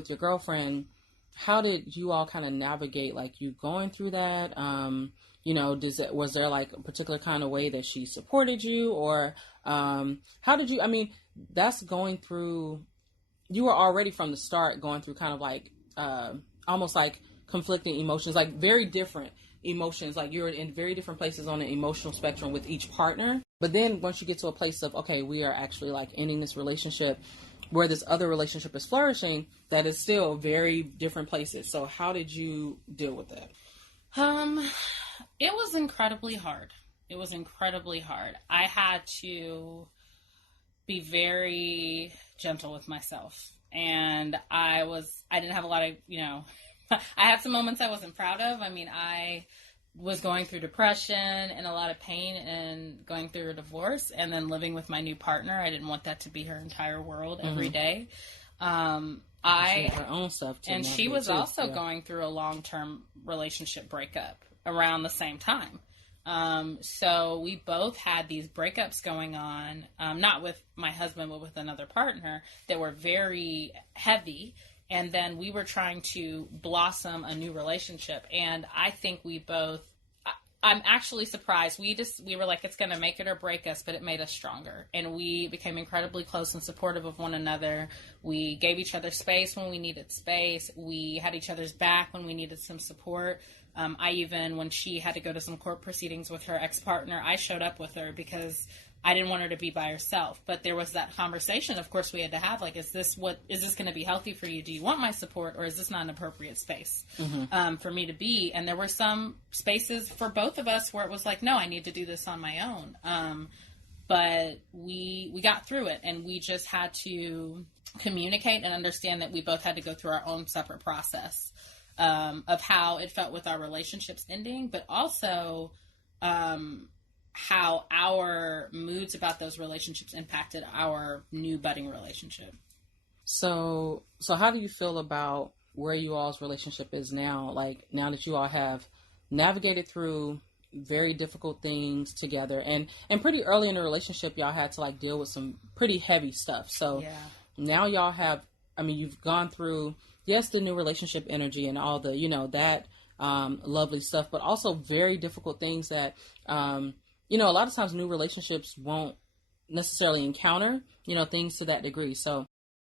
your girlfriend? How did you all kind of navigate, like, you going through that? You know, was there like a particular kind of way that she supported you, or how did you, I mean, that's going through, you were already from the start going through kind of like almost like conflicting emotions, like very different emotions, like you're in very different places on the emotional spectrum with each partner. But then once you get to a place of, okay, we are actually like ending this relationship, where this other relationship is flourishing, that is still very different places. So how did you deal with that? It was incredibly hard. It was incredibly hard. I had to be very gentle with myself. And I didn't have a lot of, you know, I had some moments I wasn't proud of. I mean, I was going through depression and a lot of pain and going through a divorce and then living with my new partner. I didn't want that to be her entire world every day. She had her own stuff too. And she was also going through a long-term relationship breakup around the same time. So we both had these breakups going on, not with my husband, but with another partner, that were very heavy. And then we were trying to blossom a new relationship. And I think we both, I'm actually surprised. We were like, it's going to make it or break us, but it made us stronger. And we became incredibly close and supportive of one another. We gave each other space when we needed space. We had each other's back when we needed some support. When she had to go to some court proceedings with her ex-partner, I showed up with her because I didn't want her to be by herself. But there was that conversation, of course, we had to have, like, is this going to be healthy for you? Do you want my support, or is this not an appropriate space for me to be? And there were some spaces for both of us where it was like, no, I need to do this on my own. But we got through it, and we just had to communicate and understand that we both had to go through our own separate process of how it felt with our relationships ending, but also how our moods about those relationships impacted our new budding relationship. So how do you feel about where you all's relationship is now? Like, now that you all have navigated through very difficult things together, and pretty early in the relationship, y'all had to like deal with some pretty heavy stuff. So now y'all have, I mean, you've gone through, yes, the new relationship energy and all the, you know, that lovely stuff, but also very difficult things that, you know, a lot of times new relationships won't necessarily encounter, you know, things to that degree. So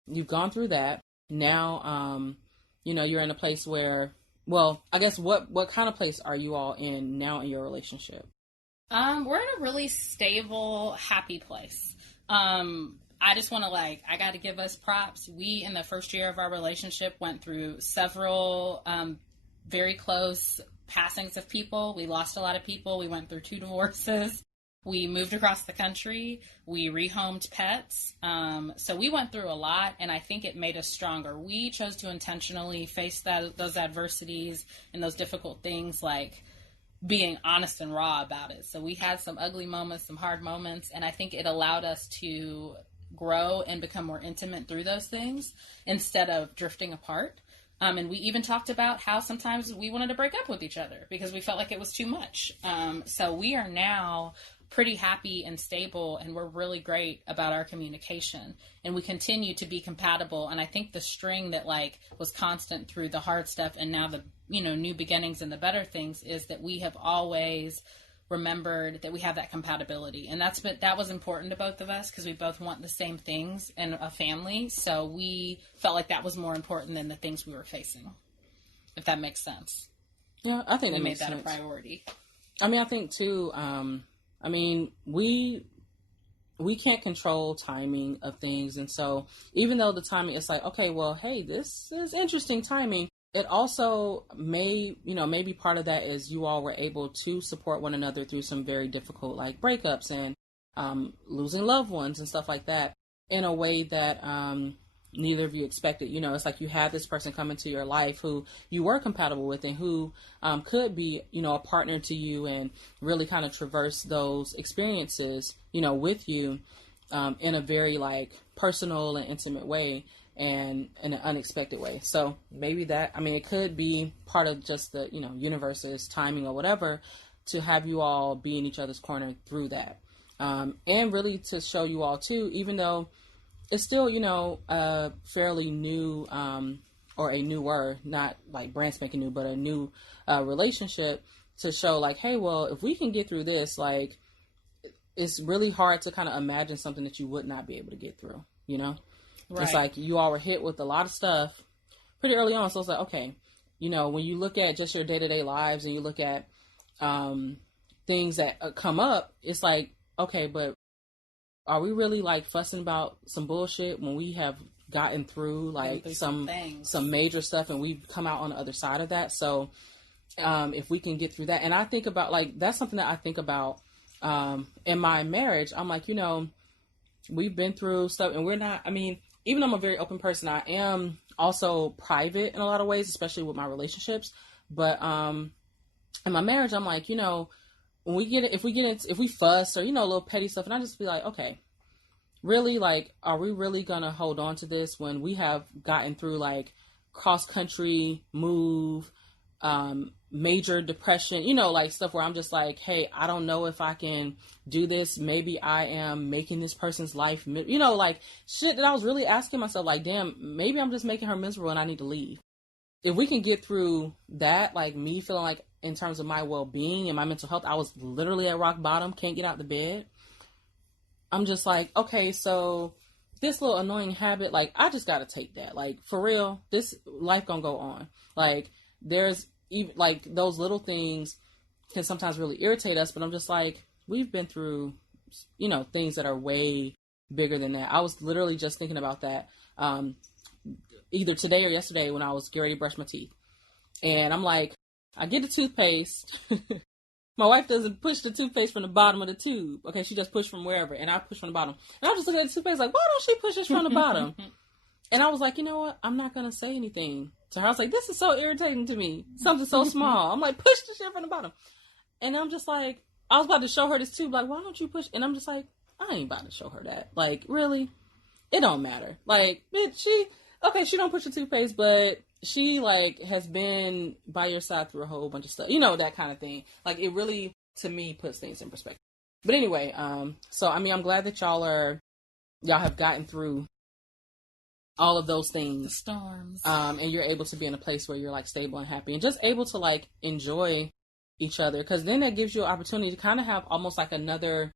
you've gone through that. Now, you know, you're in a place where well, I guess what kind of place are you all in now in your relationship? We're in a really stable, happy place. I just want to I got to give us props. We, in the first year of our relationship, went through several very close passings of people. We lost a lot of people. We went through 2 divorces. We moved across the country. We rehomed pets. So we went through a lot, and I think it made us stronger. We chose to intentionally face those adversities and those difficult things, being honest and raw about it. So we had some ugly moments, some hard moments, and I think it allowed us to grow and become more intimate through those things instead of drifting apart. And we even talked about how sometimes we wanted to break up with each other because we felt like it was too much. So we are now pretty happy and stable, and we're really great about our communication, and we continue to be compatible. And I think the string that was constant through the hard stuff and now the new beginnings and the better things is that we have always remembered that we have that compatibility, and that was important to both of us because we both want the same things in a family. So we felt like that was more important than the things we were facing, if that makes sense. Yeah, I think we that made makes that sense. a priority. I mean, I think too. We can't control timing of things, and so even though the timing is okay, well, hey, this is interesting timing. It also maybe part of that is you all were able to support one another through some very difficult breakups and losing loved ones and stuff like that in a way that neither of you expected. It's you had this person come into your life who you were compatible with and who could be, a partner to you and really kind of traverse those experiences, with you in a very personal and intimate way and in an unexpected way. So maybe that, it could be part of just the, universe's timing or whatever to have you all be in each other's corner through that. And really to show you all too, even though it's still, a fairly new, or a newer, not brand spanking new, but a new relationship, to show hey, well, if we can get through this, it's really hard to kind of imagine something that you would not be able to get through, Right. It's you all were hit with a lot of stuff pretty early on. So it's okay, when you look at just your day-to-day lives and you look at things that come up, it's okay, but are we really fussing about some bullshit when we have gotten through some major stuff and we've come out on the other side of that? So if we can get through that, and I think about that's something that I think about in my marriage. I'm we've been through stuff, and we're not, even though I'm a very open person, I am also private in a lot of ways, especially with my relationships. But in my marriage, I'm when we get it, if we fuss or, a little petty stuff, and I just be okay, really, are we really going to hold on to this when we have gotten through cross country move, major depression, stuff where I'm just hey, I don't know if I can do this. Maybe I am making this person's life, shit that I was really asking myself, damn, maybe I'm just making her miserable and I need to leave. If we can get through that, me feeling in terms of my well-being and my mental health, I was literally at rock bottom, can't get out the bed. I'm just okay, so this little annoying habit, I just got to take that. For real, this life gonna go on. There's even those little things can sometimes really irritate us, but I'm just we've been through, things that are way bigger than that. I was literally just thinking about that either today or yesterday when I was getting ready to brush my teeth. And I'm I get the toothpaste. My wife doesn't push the toothpaste from the bottom of the tube. Okay, she just push from wherever, and I push from the bottom. And I was just looking at the toothpaste why don't she push this from the bottom? And I was you know what? I'm not going to say anything to her. I was this is so irritating to me. Something so small. I'm push the shit from the bottom. And I'm just I was about to show her this tube. Why don't you push? And I'm just I ain't about to show her that. Really? It don't matter. Bitch, she don't push the toothpaste, but she has been by your side through a whole bunch of stuff. That kind of thing. It really, to me, puts things in perspective. But anyway, so I'm glad that y'all have gotten through all of those things, the storms, and you're able to be in a place where you're stable and happy and just able to enjoy each other, because then that gives you an opportunity to kind of have almost another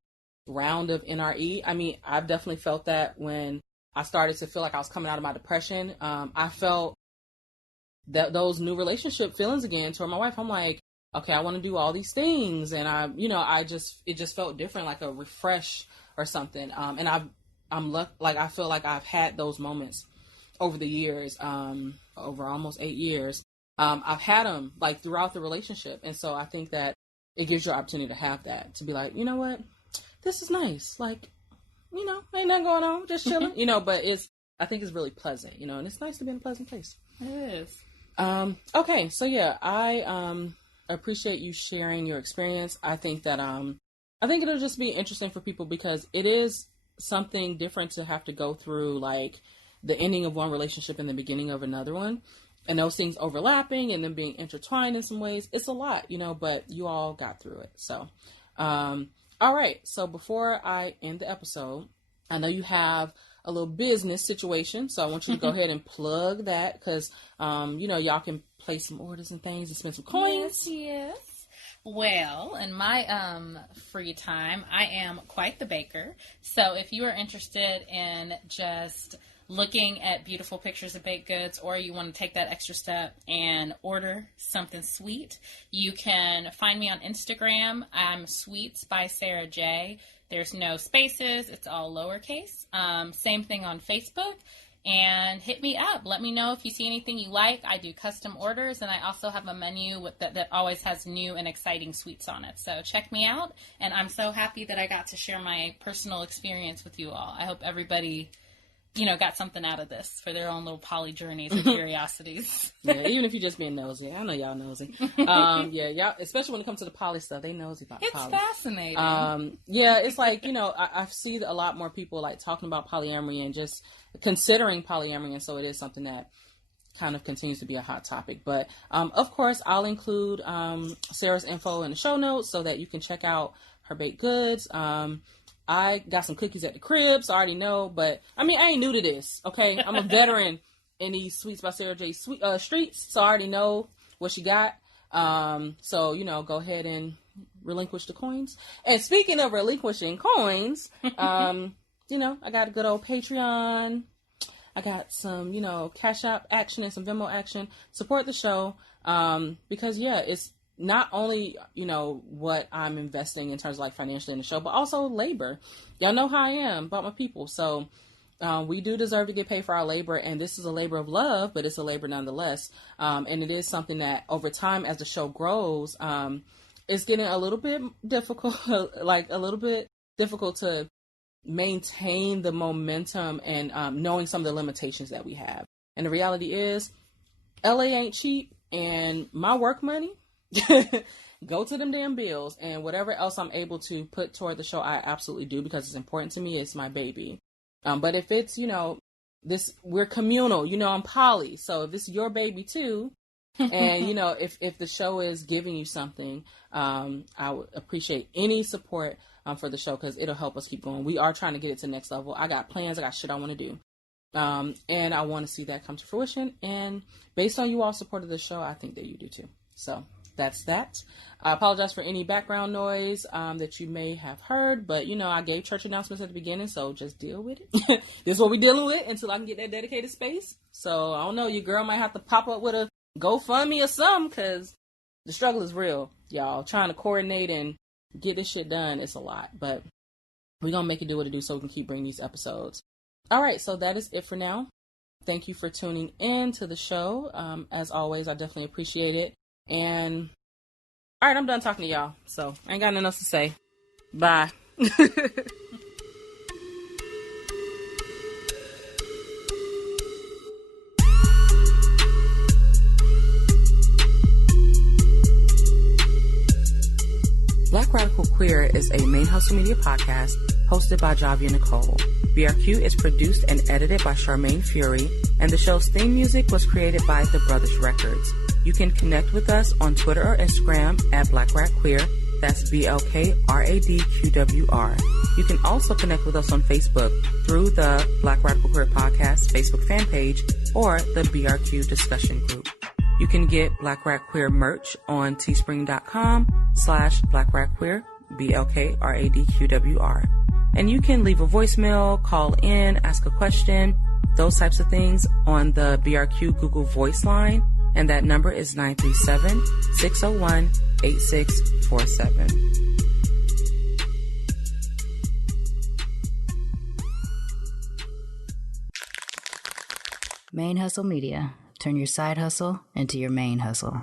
round of NRE. I've definitely felt that when I started to feel I was coming out of my depression. I felt those new relationship feelings again toward my wife. I'm like, okay, I want to do all these things. And it just felt different, like a refresh or something. And I feel like I've had those moments over the years, over almost 8 years. I've had them like throughout the relationship. And so I think that it gives you an opportunity to have that, to be like, you know what, this is nice. Like, ain't nothing going on, just chilling, but I think it's really pleasant, and it's nice to be in a pleasant place. It is. Okay. So yeah, I, appreciate you sharing your experience. I think that, I think it'll just be interesting for people because it is something different to have to go through, like the ending of one relationship and the beginning of another one. And those things overlapping and then being intertwined in some ways. It's a lot, but you all got through it. So, all right. So before I end the episode, I know you have a little business situation. So I want you to go ahead and plug that because, y'all can place some orders and things and spend some coins. Yes. Well, in my free time, I am quite the baker. So if you are interested in just looking at beautiful pictures of baked goods, or you want to take that extra step and order something sweet, you can find me on Instagram. I'm Sweets by Sarah J. There's no spaces. It's all lowercase. Same thing on Facebook. And hit me up. Let me know if you see anything you like. I do custom orders, and I also have a menu that always has new and exciting sweets on it. So check me out. And I'm so happy that I got to share my personal experience with you all. I hope everybody got something out of this for their own little poly journeys and curiosities. Yeah, even if you're just being nosy. I know y'all nosy. Y'all, especially when it comes to the poly stuff, they nosy about poly. It's fascinating. It's like, I see a lot more people like talking about polyamory and just considering polyamory. And so it is something that kind of continues to be a hot topic. But, of course, I'll include Sarah's info in the show notes so that you can check out her baked goods. I got some cookies at the crib, so I already know, but I ain't new to this, okay? I'm a veteran in these Sweets by Sarah J streets, so I already know what she got. So, go ahead and relinquish the coins. And speaking of relinquishing coins, I got a good old Patreon. I got some, Cash App action and some Venmo action. Support the show, because, it's not only, what I'm investing in terms of like financially in the show, but also labor. Y'all know how I am about my people. So we do deserve to get paid for our labor. And this is a labor of love, but it's a labor nonetheless. And it is something that over time, as the show grows, it's getting a little bit difficult, to maintain the momentum and knowing some of the limitations that we have. And the reality is LA ain't cheap, and my work money go to them damn bills, and whatever else I'm able to put toward the show, I absolutely do, because it's important to me. It's my baby. But if it's, we're communal, I'm poly. So if it's your baby too, and, if the show is giving you something, I would appreciate any support for the show, because it'll help us keep going. We are trying to get it to the next level. I got plans. I got shit I want to do. And I want to see that come to fruition. And based on you all support of the show, I think that you do too. So that's that. I apologize for any background noise that you may have heard, but I gave church announcements at the beginning, so just deal with it. This is what we're dealing with until I can get that dedicated space. So I don't know, your girl might have to pop up with a GoFundMe or something, because the struggle is real, y'all. Trying to coordinate and get this shit done, it's a lot, but we're gonna make it do what it do so we can keep bringing these episodes. All right, so that is it for now. Thank you for tuning in to the show. As always, I definitely appreciate it. And all right, I'm done talking to y'all, so I ain't got nothing else to say. Bye. Black Radical Queer is a ManeHustle Media podcast hosted by Javi and Nicole. BRQ is produced and edited by Charmaine Fury, and the show's theme music was created by The Brothers Records. You can connect with us on Twitter or Instagram at Black Rad Queer. That's BLK RAD QWR. You can also connect with us on Facebook through the Black Radical Queer Podcast Facebook fan page or the BRQ discussion group. You can get Black Rad Queer merch on teespring.com/Black Rad Queer, BLK RAD QWR. And you can leave a voicemail, call in, ask a question, those types of things on the BRQ Google Voice line. and that number is 937-601-8647. ManeHustle Media. Turn your side hustle into your main hustle.